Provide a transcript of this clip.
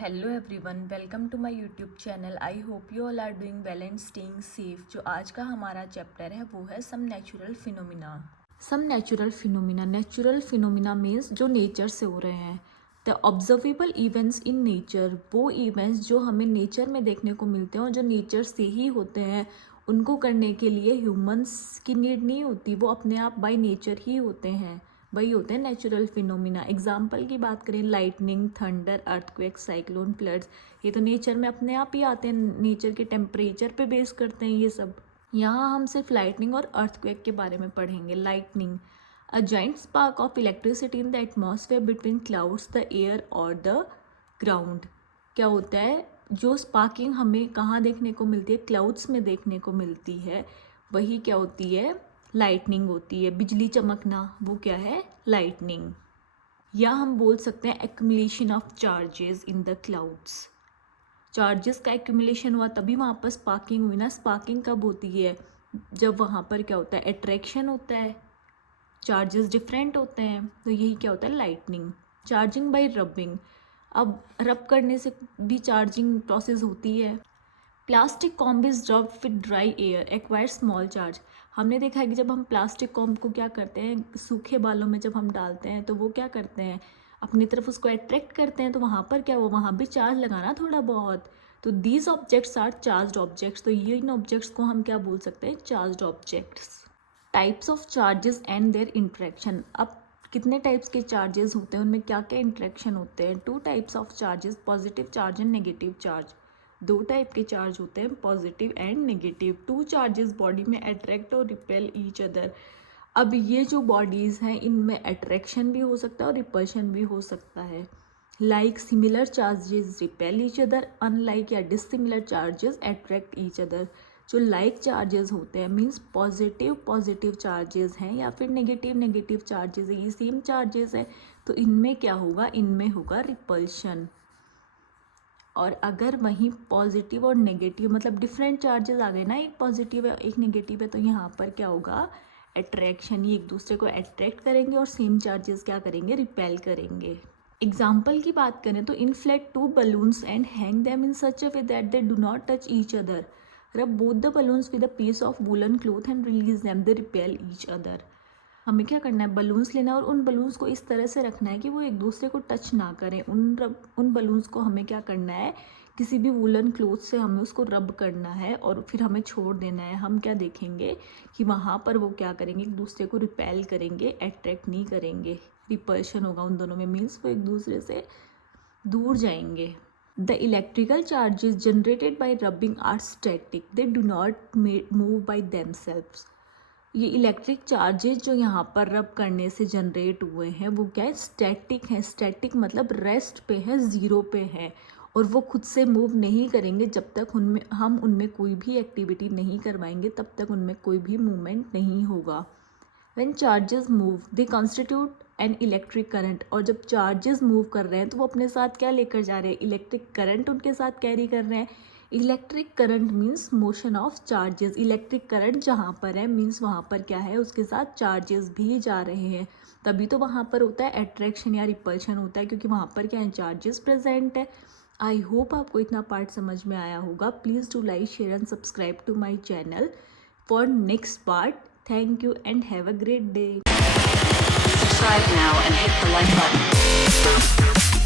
Hello everyone, welcome to my YouTube channel. I hope you all are doing well and staying safe. जो आज का हमारा chapter है वो है some natural phenomena. Natural phenomena means जो नेचर से हो रहे हैं। The observable events in nature, वो इवेंट्स जो हमें नेचर में देखने को मिलते हैं और जो नेचर से ही होते हैं, उनको करने के लिए ह्यूमंस की नीड नहीं होती, वो अपने आप बाय नेचर ही होते हैं, वही होते हैं नेचुरल फिनोमिना। एग्जाम्पल की बात करें, lightning, thunder, earthquake, cyclone, floods, ये तो नेचर में अपने आप ही आते हैं, नेचर के टेम्परेचर पे बेस करते हैं ये सब। यहाँ हम सिर्फ लाइटनिंग और अर्थक्वेक के बारे में पढ़ेंगे। Lightning, a giant spark of electricity in the atmosphere between clouds, the air और द ग्राउंड। क्या होता है, जो स्पार्किंग हमें कहाँ देखने को मिलती है, क्लाउड्स में देखने को मिलती है, वही क्या होती है, लाइटनिंग होती है। बिजली चमकना, वो क्या है, लाइटनिंग। या हम बोल सकते हैं accumulation of charges in the clouds. Charges का एक्यूमुलेशन हुआ तभी वहाँ पर स्पार्किंग हुई ना। स्पार्किंग कब होती है, जब वहाँ पर क्या होता है, अट्रैक्शन होता है, चार्जेस डिफरेंट होते हैं, तो यही क्या होता है, लाइटनिंग। चार्जिंग बाय रबिंग, अब रब करने से भी चार्जिंग प्रोसेस होती है। प्लास्टिक कॉम्ब इज रब with dry air, acquire small charge. हमने देखा है कि जब हम प्लास्टिक कॉम्ब को क्या करते हैं, सूखे बालों में जब हम डालते हैं तो वो क्या करते हैं, अपनी तरफ उसको अट्रैक्ट करते हैं, तो वहाँ पर क्या हुआ, वहाँ भी चार्ज लगाना थोड़ा बहुत। तो these objects are charged objects, तो ये इन ऑब्जेक्ट्स को हम क्या बोल सकते हैं, charged objects. Types of charges and their interaction, अब कितने टाइप्स के चार्जेस होते हैं, उनमें क्या क्या इंट्रैक्शन होते हैं। Two types of charges, positive charge and negative charge. दो टाइप के चार्ज होते हैं, positive and negative. Two charges body में अट्रैक्ट और रिपेल ईच अदर। अब ये जो बॉडीज़ हैं, इनमें अट्रैक्शन भी हो सकता है और रिपल्शन भी हो सकता है। Like similar charges repel each other, unlike या dissimilar charges attract each other. जो लाइक चार्जेस होते हैं मीन्स पॉजिटिव चार्जेस हैं, या फिर नेगेटिव चार्जेस है, ये सेम चार्जेस है, तो इनमें क्या होगा, इनमें होगा रिपल्शन। और अगर वहीं पॉजिटिव और नेगेटिव मतलब डिफरेंट चार्जेस आ गए ना, एक पॉजिटिव है एक नेगेटिव है, तो यहाँ पर क्या होगा, अट्रैक्शन। ये एक दूसरे को अट्रैक्ट करेंगे और सेम चार्जेस क्या करेंगे, रिपेल करेंगे। एग्जाम्पल की बात करें तो inflate two balloons and hang them in such a way that they do not touch each other. Rub both the balloons with a piece of woollen cloth and release them, they repel each other. हमें क्या करना है, balloons लेना है और उन balloons को इस तरह से रखना है कि वो एक दूसरे को टच ना करें। उन बलून्स को हमें क्या करना है, किसी भी वूलन क्लॉथ से हमें उसको रब करना है और फिर हमें छोड़ देना है। हम क्या देखेंगे कि वहाँ पर वो क्या करेंगे, एक दूसरे को रिपेल करेंगे, अट्रैक्ट नहीं करेंगे। रिपल्शन होगा उन दोनों में, मीन्स वो एक दूसरे से दूर जाएंगे। The electrical charges generated by rubbing are static, they do not move by themselves. ये इलेक्ट्रिक चार्जेस जो यहाँ पर रब करने से जनरेट हुए हैं वो क्या है, स्टैटिक है। स्टैटिक मतलब रेस्ट पे है, ज़ीरो पे है, और वो खुद से मूव नहीं करेंगे जब तक हम उनमें कोई भी एक्टिविटी नहीं करवाएंगे, तब तक उनमें कोई भी मूवमेंट नहीं होगा। When charges move they constitute an electric current, और जब चार्जेस मूव कर रहे हैं तो वो अपने साथ क्या लेकर जा रहे हैं, इलेक्ट्रिक करंट उनके साथ कैरी कर रहे हैं। Electric current means motion of charges. Electric current जहाँ पर है मीन्स वहाँ पर क्या है, उसके साथ चार्जेस भी जा रहे हैं, तभी तो वहाँ पर होता है अट्रैक्शन या रिपल्शन होता है, क्योंकि वहाँ पर क्या है, चार्जेस प्रेजेंट है। आई होप आपको इतना पार्ट समझ में आया होगा। Please do like, share and subscribe to my channel for next part. Thank you and have a great day. Subscribe now and hit the like button.